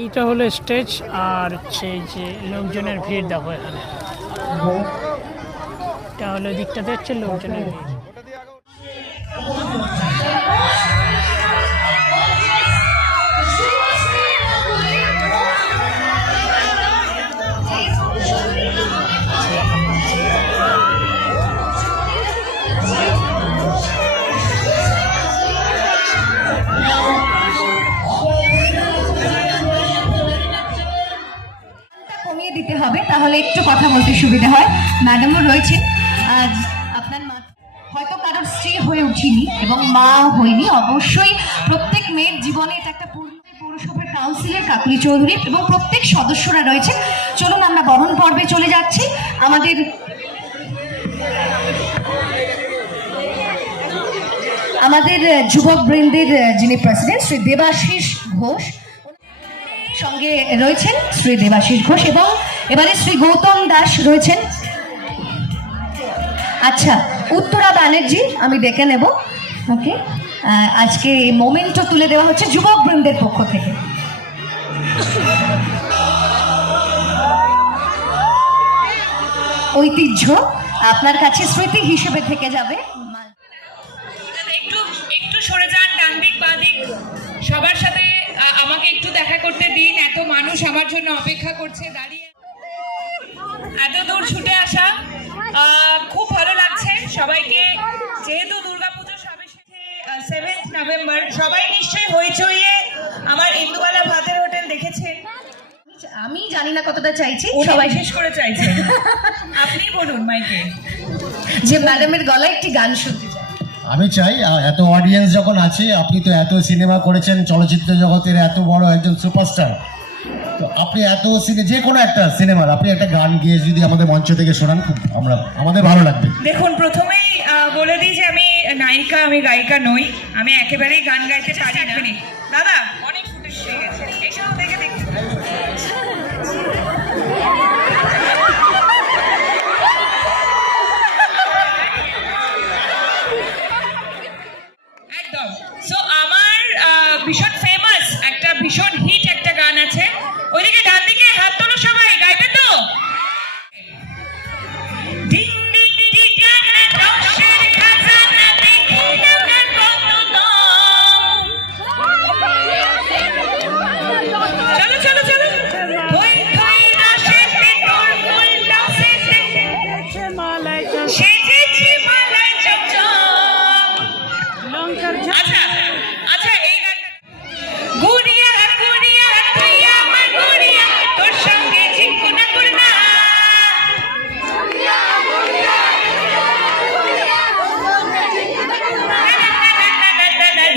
এইটা হলো স্টেজ, আর হচ্ছে যে লোকজনের ভিড় দেখো এখানে। এটা হলো দিকটাতে হচ্ছে লোকজনের ভিড়। কমিয়ে দিতে হবে, তাহলে একটু কথা বলতে সুবিধা হয়। ম্যাডামও রয়েছেন। আজ আপনার মা হয়তো কারোর স্ত্রী হয়ে উঠিনি এবং মা হয়নি, অবশ্যই প্রত্যেক মেয়ের জীবনে এটা একটা পৌরসভার কাউন্সিলর কাকুলি চৌধুরী এবং প্রত্যেক সদস্যরা রয়েছে। চলুন আমরা বরণ পর্বে চলে যাচ্ছি। আমাদের যুবক বৃন্দের যিনি প্রেসিডেন্ট শ্রী দেবাশিস ঘোষ, সঙ্গে রয়েছেন শ্রী দেবাশিস ঘোষ এবং এবারে শ্রী গৌতম দাস রয়েছেন। আচ্ছা, উত্তরা ব্যানার্জি আমি ডেকে নেব। ওকে, আজকে মোমেন্টও তুলে দেওয়া হচ্ছে যুবক বৃন্দের পক্ষ থেকে। ঐতিহ্য আপনার কাছে স্মৃতি হিসেবে থেকে যাবে। একটু একটু সরে যান, ডান দিক বাঁ দিক সবার সাথে আমাকে একটু দেখা করতে দিন। এত মানুষ আমার জন্য অপেক্ষা করছে দাঁড়িয়ে, এত দূর ছুটে আসা খুব ভালো লাগছে সবাইকে। যেহেতু দুর্গাপুজো সবে 7 নভেম্বর, সবাই নিশ্চয়ই হইচইয়ে আমার ইন্দুবালা ভাতের হোটেল দেখেছেন। আমি জানি না কতটা চাইছি, সবাই শেষ করে চাইছে। আপনি বলুন মাইকে যে ম্যাডামের গলায় একটি গান শুনতে চাই। আমি চাই এত অডিয়েন্স যখন আছে, আপনি তো এত সিনেমা করেছেন, চলচ্চিত্র জগতের এত বড় একজন সুপারস্টার, তো আপনি এত যে কোনো একটা সিনেমার আপনি একটা গান গিয়ে যদি আমাদের মঞ্চ থেকে শোনান, খুব আমাদের ভালো লাগবে। দেখুন, প্রথমেই বলে দিই যে আমি নায়িকা, আমি গায়িকা নই, আমি একেবারেই গান গাইতে পারি না। দাদা অনেক ফুটেজ হয়ে গেছে, এইসব দেখে দেখতে একদম। সো আমার ভীষণ ফেমাস একটা ভীষণ হিট একটা গান আছে, ওইদিকে ডান দিকে হাত তোলো সবাই, গাইবে তো? ডিং ডিং ডিং গানা রসের খাজানা দেখি না কত দাম। চলো চলো চলো, থই থই রসে পেটর ফুল রসে সেজেছে মালাই চমচম। আচ্ছা আচ্ছা, এই গানটা গুড়িয়া গুড়িয়া তুই আমার গুড়িয়া, তোর সঙ্গে ঝিঙ্কুনা করনা,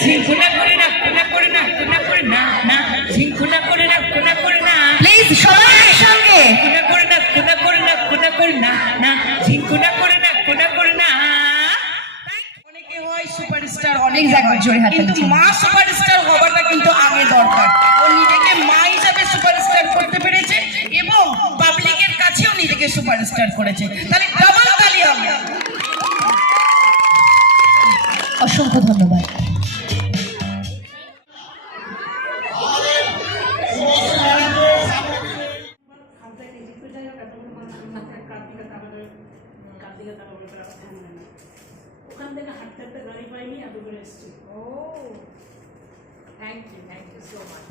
ঝিঙ্কুনা করে না কোনা করে না কোনা করে না না, ঝিঙ্কুনা করে না কোনা করে না। প্লিজ সবাই একসঙ্গে। কোনা করে না কোনা করে না কোনা করে না না, ঝিঙ্কুনা করে না কোনা করে না। অনেকে হয় সুপারস্টার, অনেক Exactly, জোরে হাততালি কিন্তু চাই। মা সুপারস্টার হওয়াটা কিন্তু আগে দরকার। ও নিজেকে মা হিসাবে সুপারস্টার করতে পেরেছে এবং পাবলিকের কাছেও নিজেকে সুপারস্টার করেছে, তাহলে ডাবল তালি হবে। অসংখ্য ধন্যবাদ। ওখান থেকে হাঁটতে হাঁটতে গাড়ি পাইনি, এত করে এসছি। ও থ্যাংক ইউ সো মাচ।